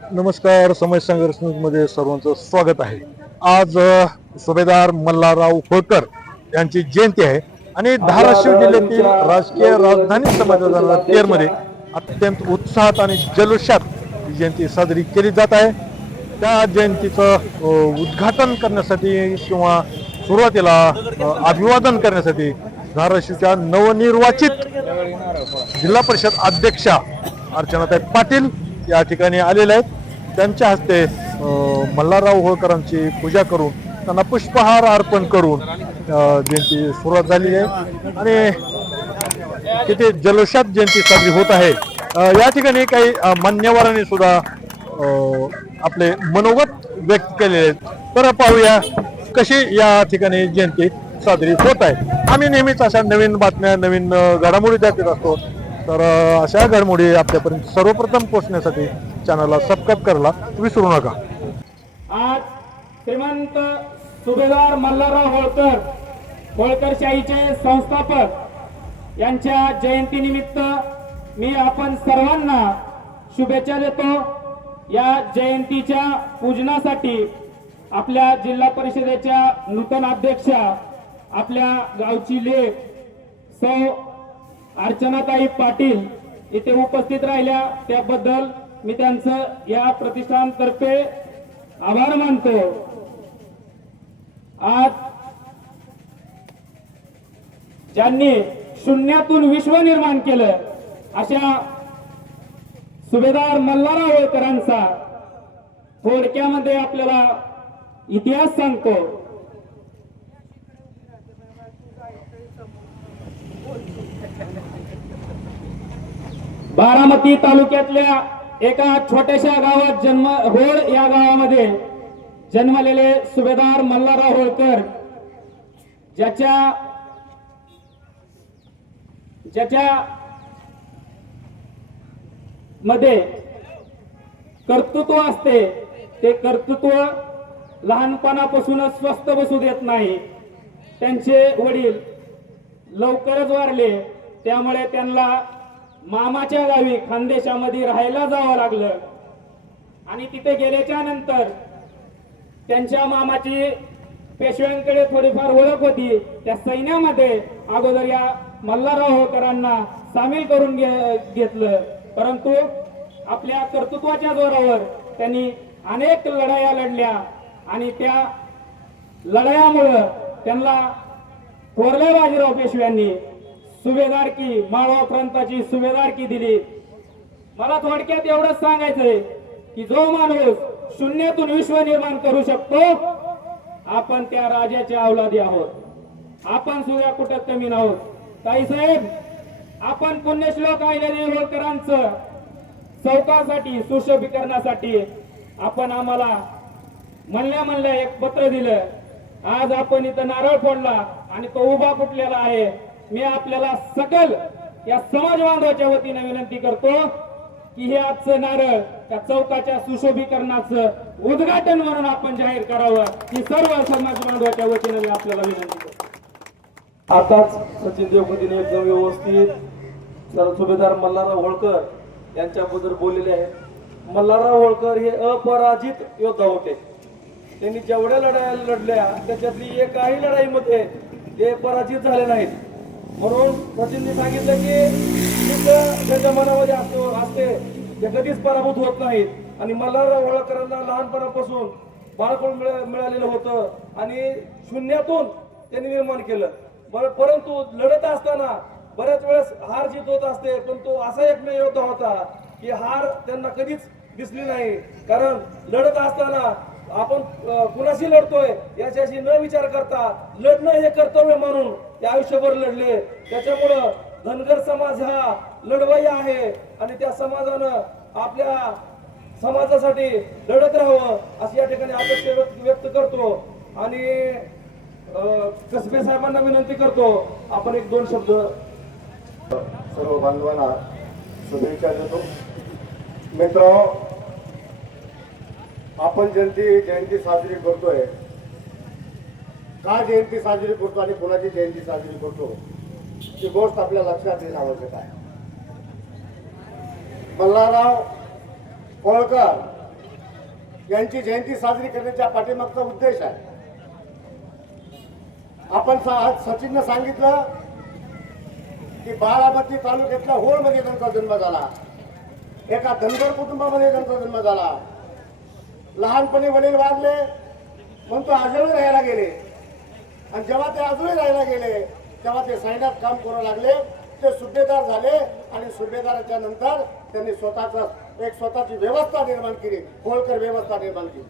नमस्कार. समाज संघर्ष न्यूजमध्ये सर्वांचं स्वागत आहे. आज सुभेदार मल्हारराव होळकर यांची जयंती आहे आणि धाराशिव जिल्ह्यातील राजकीय राजधानी समाजाच्या तेरमध्ये अत्यंत उत्साहात आणि जल्लोषात ही जयंती साजरी केली जात आहे. त्या जयंतीचं उद्घाटन करण्यासाठी किंवा सुरुवातीला अभिवादन करण्यासाठी धाराशिवच्या नवनिर्वाचित जिल्हा परिषद अध्यक्षा अर्चनाताई पाटील या ठिकाणी आलेले आहेत. त्यांच्या हस्ते मल्हारराव होळकरांची पूजा करून त्यांना पुष्पहार अर्पण करून जयंती सुरुवात झाली आहे आणि किती जल्लोषात जयंती साजरी होत आहे. या ठिकाणी काही मान्यवरांनी सुद्धा आपले मनोगत व्यक्त केलेले आहेत. तर पाहूया कशी या ठिकाणी जयंती साजरी होत आहे. आम्ही नेहमीच अशा नवीन बातम्या नवीन घडामोडी देत असतो. तर अशा घडामोडी आपल्यापर्यंत सर्वप्रथम पोहोचण्यासाठी चॅनलला सबस्क्राईब करायला विसरू नका. आज श्रीमंत सुभेदार मल्हारराव होळकर होळकरशाहीचे संस्थापक यांच्या जयंतीनिमित्त मी आपण सर्वांना शुभेच्छा देतो. या जयंतीच्या पूजनासाठी आपल्या जिल्हा परिषदेच्या नूतन अध्यक्षा आपल्या गावची लेक सौ अर्चनाताई पाटील इथे उपस्थित राहिल्या त्याबद्दल मी त्यांचं या प्रतिष्ठानतर्फे आभार मानतो. आज ज्यांनी शून्यातून विश्व निर्माण केलं अशा सुभेदार मल्हारराव होळकरांचा थोडक्यामध्ये आपल्याला इतिहास सांगतो. बारामती तालुक्यातल्या एका छोट्याशा गावात होळ या गावामध्ये जन्मलेले सुभेदार मल्हारराव होळकर ज्याच्या मध्ये कर्तृत्व असते ते कर्तृत्व लहानपणापासूनच स्वस्थ बसू देत नाही. त्यांचे वडील लवकरच वारले त्यामुळे त्यांना मामाच्या गावी खानदेशामध्ये राहायला जावं लागलं आणि तिथे गेल्याच्या नंतर त्यांच्या मामाची पेशव्यांकडे थोडीफार ओळख होती. त्या सैन्यामध्ये अगोदर या मल्हारराव होळकरांना सामील करून घेतलं. परंतु आपल्या कर्तृत्वाच्या जोरावर त्यांनी अनेक लढाया लढल्या आणि त्या लढायामुळं त्यांना थोरल्या बाजीराव पेशव्यांनी सुभेदारकी माळवा प्रांताची सुभेदारकी दिली. मला थोडक्यात एवढंच सांगायचंय की जो माणूस शून्यातून विश्व निर्माण करू शकतो आपण त्या राजाचे अवलादी आहोत. आपण सुद्धा कुठं कमी नाहोत. ताईसाहेब आपण पुण्यश्लोक अहिल्यादेवी होळकरांचं चौकासाठी सुशोभीकरणासाठी आपण आम्हाला म्हणल्या एक पत्र दिलं. आज आपण इथं नारळ फोडला आणि तो उभा फुटलेला आहे. मी आपल्याला सकल या समाज बांधवाच्या वतीने विनंती करतो की हे आजचं नारळ त्या चौकाच्या सुशोभीकरणाचं उद्घाटन म्हणून आपण जाहीर करावं ही सर्व समाज बांधवाच्या वतीने मी आपल्याला विनंती करतो. आताच सचिन देवपतीने एकदम व्यवस्थित सुभेदार मल्हारराव होळकर यांच्याबद्दल बोललेले आहे. मल्हारराव होळकर हे अपराजित योद्धा होते. त्यांनी जेवढ्या लढाया लढल्या त्याच्यातली एकाही लढाईमध्ये ते पराजित झाले नाहीत. म्हणून सचिनने सांगितलं की त्याच्या मनामध्ये असते ते कधीच पराभूत होत नाहीत. आणि मल्हारराव होळकरांना लहानपणापासून बाळपण मिळालेलं होतं आणि शून्यातून त्यांनी निर्माण केलं. परंतु लढत असताना बऱ्याच वेळेस हार जीत होत असते पण तो असा एकमेव योद्धा होता की हार त्यांना कधीच दिसली नाही. कारण लढत असताना आपण कुणाशी लढतोय याच्याशी न विचार करता लढणं हे कर्तव्य म्हणून ते आयुष्यभर लढले. त्याच्यामुळं धनगर समाज हा लढवाई आहे आणि त्या समाजानं आपल्या समाजासाठी लढत राहावं अशी या ठिकाणी अपेक्षा व्यक्त करतो. आणि कसबे साहेबांना विनंती करतो आपण एक दोन शब्द सर्व बांधवांना शुभेच्छा देतो. मित्रांनो, आपण जयंती साजरी करतोय. का जयंती साजरी करतो आणि कोणाची जयंती साजरी करतो ही गोष्ट आपल्या लक्षात येणं आवश्यक आहे. मल्हारराव होळकर यांची जयंती साजरी करण्याच्या पाठीमागचा उद्देश आहे. आपण सचिननं सांगितलं की बारामती तालुक्यातल्या होळमध्ये त्यांचा जन्म झाला. एका धनगर कुटुंबामध्ये त्यांचा जन्म झाला. लहानपणी वडील वारले म्हणून तो आजोळी राहायला गेले आणि जेव्हा ते आजोळी राहायला गेले तेव्हा ते सैन्यात काम करू लागले. ते सुभेदार झाले आणि सुभेदाराच्या नंतर त्यांनी स्वतःची व्यवस्था निर्माण केली, होळकर व्यवस्था निर्माण केली.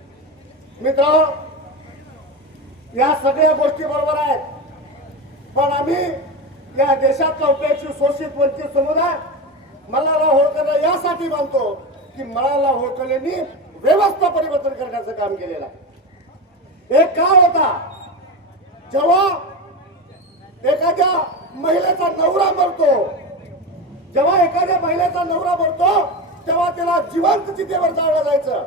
मित्रांनो, या सगळ्या गोष्टी बरोबर आहेत, पण आम्ही या देशातला उपेक्षित शोषित वंचित समुदाय मल्हारराव होळकरला यासाठी मानतो की मल्हारराव होळकर यांनी व्यवस्था परिवर्तन करण्याचं काम केलेलं आहे. एक काळ होता जेव्हा एखाद्या महिलेचा नवरा मरतो, जेव्हा एखाद्या महिलेचा नवरा मरतो तेव्हा तिला जिवंत चितेवर जाळलं जायचं,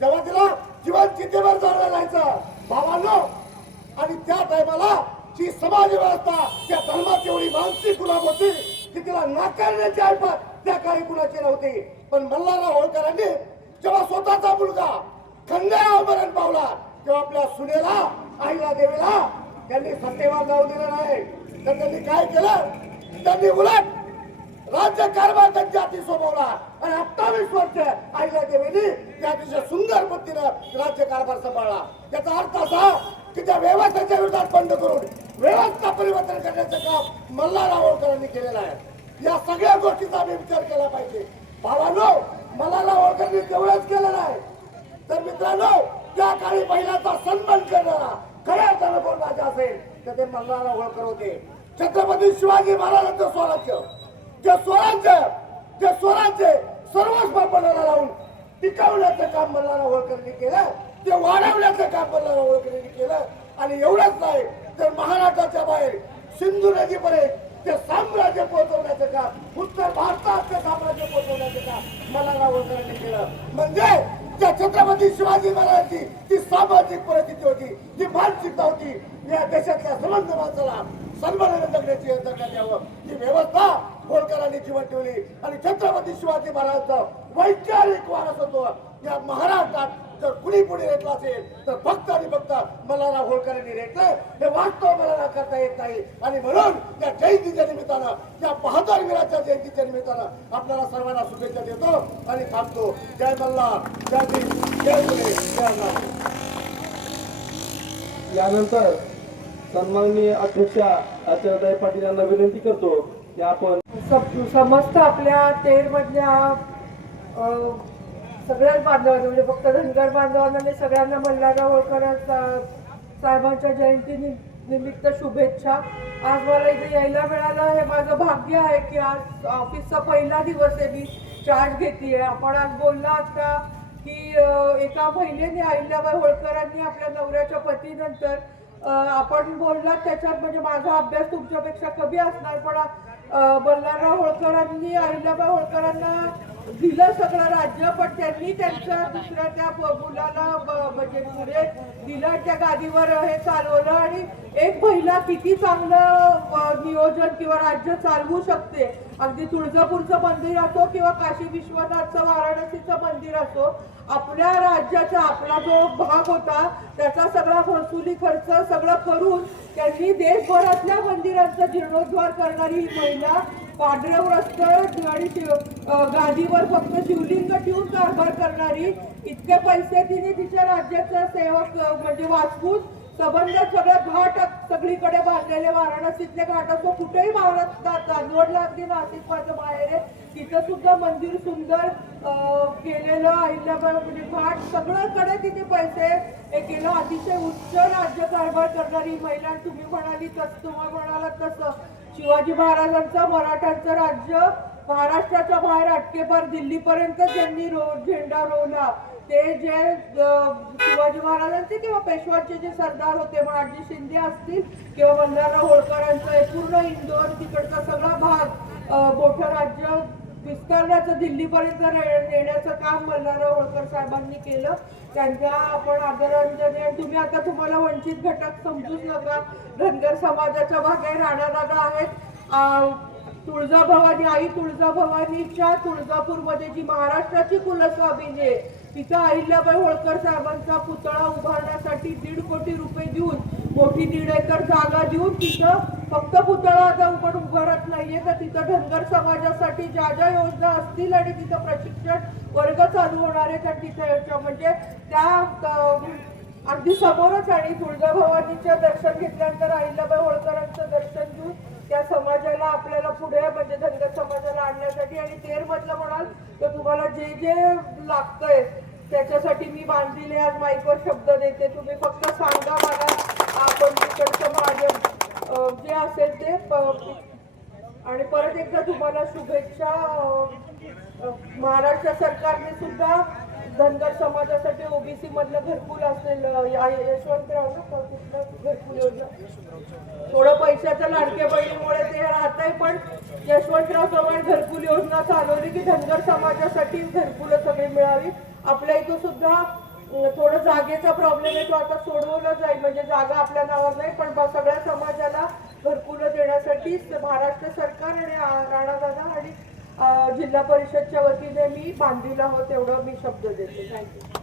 तेव्हा तिला जिवंत चितेवर जाळलं जायचं भावांनो. आणि त्या टायमाला जी समाज व्यवस्था त्या धर्माची एवढी मानसिक गुलाम होती की तिला नाकारण्याची ऐपत त्या काळी कुणाची नव्हती. पण मल्हारराव होळकरांनी जेव्हा स्वतःचा मुलगा खंड्यावर मरण पावला तेव्हा आपल्या सुनेला आईला देवीला त्यांनी सत्तेवर जाऊ दिलं नाही. तर त्यांनी काय केलं, त्यांनी उलट राज्य कारभार त्यांच्या हाती सोपवला आणि 28 वर्ष आईला देवीनी त्या अतिशय सुंदर पद्धतीनं राज्य कारभार सांभाळला. त्याचा अर्थ असा की त्या व्यवस्थेच्या विरोधात बंड करून व्यवस्था परिवर्तन करण्याचं काम मल्हारराव होळकरांनी केलेलं आहे. या सगळ्या गोष्टीचा आम्ही विचार केला पाहिजे. भावांनो, मल्हारराव होळकरांनी तेवढंच केलं नाही तर मित्रांनो, त्या काळी महिलांचा सन्मान करणारा खऱ्या अर्थानं कोण राजा असेल तर ते मल्हारराव होळकर होते. छत्रपती शिवाजी महाराजांचं स्वराज्य, जे स्वराज्य सर्वस्व पणाला लावून टिकवण्याचं काम मल्हारराव होळकरांनी केलं, ते वाढवण्याचं काम मल्हारराव होळकरांनी केलं. आणि एवढंच नाही तर महाराष्ट्राच्या बाहेर सिंधू नदीपर्यंत ते साम्राज्य पोहोचवण्याचं काम, उत्तर भारतात ते साम्राज्य पोहोचवण्याचं काम मल्हारराव होळकरांनी केलं. म्हणजे त्या छत्रपती शिवाजी महाराजांची ती सामाजिक परिस्थिती होती, ती मानसिकता होती, या देशातल्या समंत माणसाला सन्मानाने जगण्याची करण्यात यावं ही व्यवस्था होळकरांनी जीवन ठेवली. आणि छत्रपती शिवाजी महाराजांचा वैचारिक वारसा या महाराष्ट्रात जर कुणी पुढे रेटला असेल तर फक्त आणि फक्त मल्हारराव होळकरांनी रेटलंय हे वास्तव मला नाकारता येत नाही. आणि म्हणून या जयंतीच्या निमित्तानं, या बहादूर वीराच्या जयंतीच्या निमित्तानं आपल्याला सर्वांना शुभेच्छा देतो आणि थांबतो. जय मल्हार, जय भीम, जय पुणे, जय अण्णा. यानंतर सन्माननीय अध्यक्षा आचार्यताई पाटील यांना विनंती करतो की आपण समस्त आपल्या तेरमधल्या सगळ्याच बांधवांना, म्हणजे फक्त धनगर बांधवांना नाही, सगळ्यांना मल्हारराव होळकर साहेबांच्या जयंती निमित्त शुभेच्छा. आज मला इथे यायला मिळालं हे माझं भाग्य आहे की आज ऑफिसचा पहिला दिवस आहे, मी चार्ज घेते. आपण आज बोललात का की एका महिलेने अहिल्याबाई होळकरांनी आपल्या नवऱ्याच्या पतीनंतर आपण बोललात त्याच्यात, म्हणजे माझा अभ्यास तुमच्यापेक्षा कमी असणार, पण मल्हारराव होळकरांनी अहिल्याबाई होळकरांना दिलं सगळं राज्य, पण त्यांनी त्यांच्या दुसऱ्या त्या मुलाला म्हणजे पुढे दिलं, त्या गादीवर हे चालवलं. आणि एक महिला किती चांगलं नियोजन किंवा राज्य चालवू शकते. अगदी तुळजापूरचं मंदिर असो किंवा काशी विश्वनाथचं वाराणसीचं मंदिर असो, आपल्या राज्याचा आपला जो भाग होता त्याचा सगळा महसुली खर्च सगळं करून त्यांनी देशभरातल्या मंदिरांचा जीर्णोद्धार करणारी ही महिला, पांढरवस्त्र आणि गादीवर फक्त शिवलिंग ठेवून कारभार करणारी, इतके पैसे तिने तिच्या राज्याचा सेवक म्हणजे वाचवून संबंध सगळं घाट सगळीकडे बांधलेले, वाराणसीतले घाट असो कुठेही महाराष्ट्रात, चांदवडला अगदी नाशिक माझं बाहेर आहे तिथं सुद्धा मंदिर सुंदर केलेलं, अहिल्याबाई म्हणजे घाट सगळ्याकडे तिथे पैसे हे केलं. अतिशय उच्च राज्य कारभार करणारी महिला. तुम्ही म्हणालात तसं शिवाजी महाराजांचं मराठ्यांचं राज्य महाराष्ट्राच्या बाहेर अटकेपार दिल्लीपर्यंत ज्यांनी झेंडा रोवला, ते जे शिवाजी महाराजांचे किंवा पेशवांचे जे सरदार होते, महाजी शिंदे असतील किंवा मल्हारराव होळकरांचं पूर्ण इंदोर तिकडचा सगळा भाग मोठं राज्य विस्तारण्याचं, दिल्लीपर्यंत नेण्याचं काम मल्हारराव होळकर साहेबांनी केलं. त्यांच्या आपण आदरांजली. तुम्ही आता तुम्हाला वंचित घटक समजूच नका, धनगर समाजाच्या भागे राणादादा आहेत. तुळजाभवानी, आई तुळजाभवानीच्या तुळजापूरमध्ये जी महाराष्ट्राची कुलस्वामिनी आहे तिथं अहिल्याबाई होळकर साहेबांचा पुतळा उभारण्यासाठी 1.5 कोटी रुपये देऊन मोठी 1.5 एकर जागा देऊन तिथं फक्त पुतळा आता उभारत नाहीये तर तिथं धनगर समाजासाठी ज्या ज्या योजना असतील आणि तिथं प्रशिक्षण वर्ग चालू होणार आहे तर तिथे म्हणजे त्या अगदी समोरच आणि तुळजाभवानीचं दर्शन घेतल्यानंतर अहिल्याबाई होळकरांचं दर्शन घेऊन त्या समाजाला आपल्याला पुढे म्हणजे धनगर समाजाला आणण्यासाठी आणि तेरमधलं म्हणाल तर तुम्हाला जे जे लागतंय त्याच्यासाठी मी बांधलेले आज माईकवर शब्द देते तुम्ही फक्त सांगा मला आपण तिकडचं माझं जे असेल ते आणि परत एकदा तुम्हाला शुभेच्छा महाराष्ट्र सरकारने सुद्धा धनगर समाजासाठी ओबीसी मधलं घरकुल असेल यशवंतराव ना घरकुल योजना थोडं पैशाच्या लाडक्या बहिणीमुळे ते राहत आहे पण यशवंतराव चव्हाण घरकुल योजना चालवली की धनगर समाजासाठी घरकुलं सगळी मिळावी आपल्या इथं सुद्धा थोडं जागेचा प्रॉब्लेम आहे तो आता सोडवला जाईल म्हणजे जागा आपल्या नावावर नाही पण सगळ्या समाजाला घरकुलं देण्यासाठी महाराष्ट्र सरकार आणि राणादादा आणि जिल्हा परिषदच्या वतीने मी बांधील आहोत एवढं मी शब्द देते थँक्यू